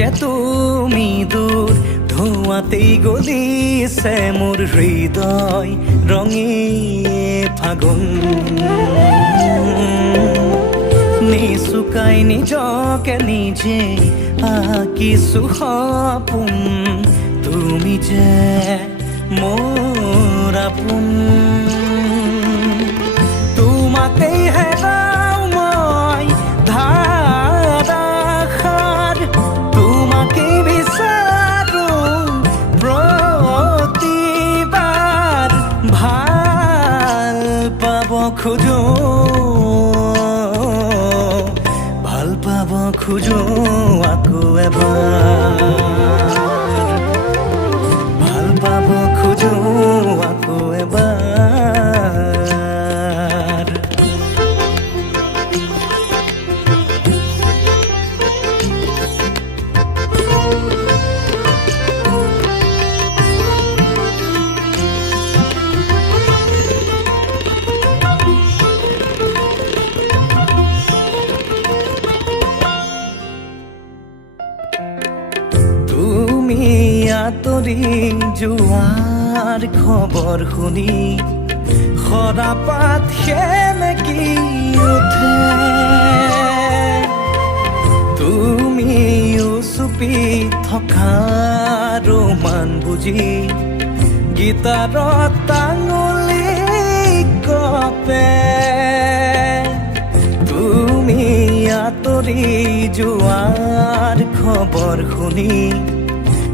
যে তুমি দূৰ ধোঁৱাতেই গলিছে মোৰ হৃদয় ৰঙী ফাগুন নিচুকাই নিজকে নিজে আঁকিছো সপোন তুমি যে মোৰ আপোন তোমাকেই হেৰাও মই ধাৰাসাৰ তোমাকেই বিচাৰো প্ৰতিবাৰ ভাল পাব খোজো খোজো আকৌ এবাৰ ভাল পাব খোজো আকৌ এবাৰ আঁতৰি যোৱাৰ খবৰ শুনি সৰাপাত সেমেকি উঠে তুমি চুপি থকা ৰোমান বুজি গীটাৰত আঙুলি কপে তুমি আঁতৰি যোৱাৰ খবৰ শুনি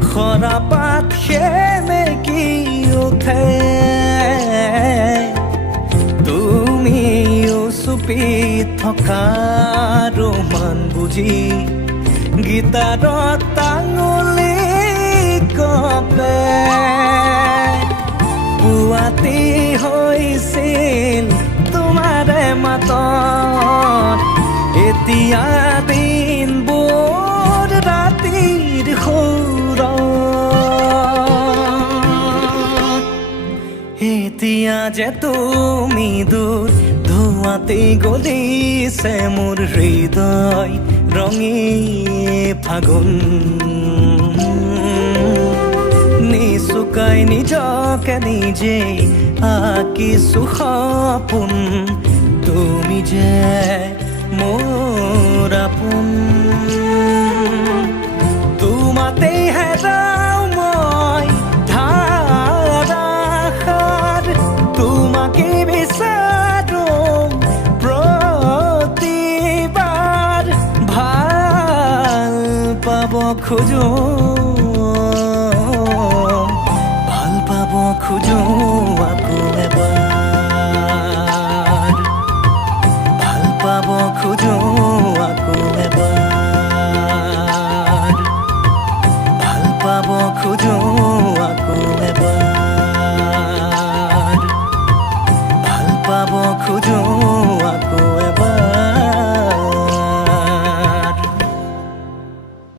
সৰাপাত সেমেকি উঠে তুমি চুপি থকা ৰোমান বুজি গীটাৰত আঙুলি কপে পুৱাতি হৈছিল তোমাৰে মাতত এতিয়া দিনবোৰ ৰাতিৰ এতিয়া যে তুমি দূৰ ধোঁৱাতেই গলিছে মোৰ হৃদয় ৰঙী ফাগুন নিচুকাই নিজকে নিজে আঁকিছো সপোন তুমি যে মোৰ আপোন তোমাতেই হেৰাও মই ধাৰাসাৰ তোমাকে বিচাৰো প্ৰতিবাৰ ভাল পাব খোজো ভাল পাব খোজো আকৌ এবাৰ ভাল পাব খোজো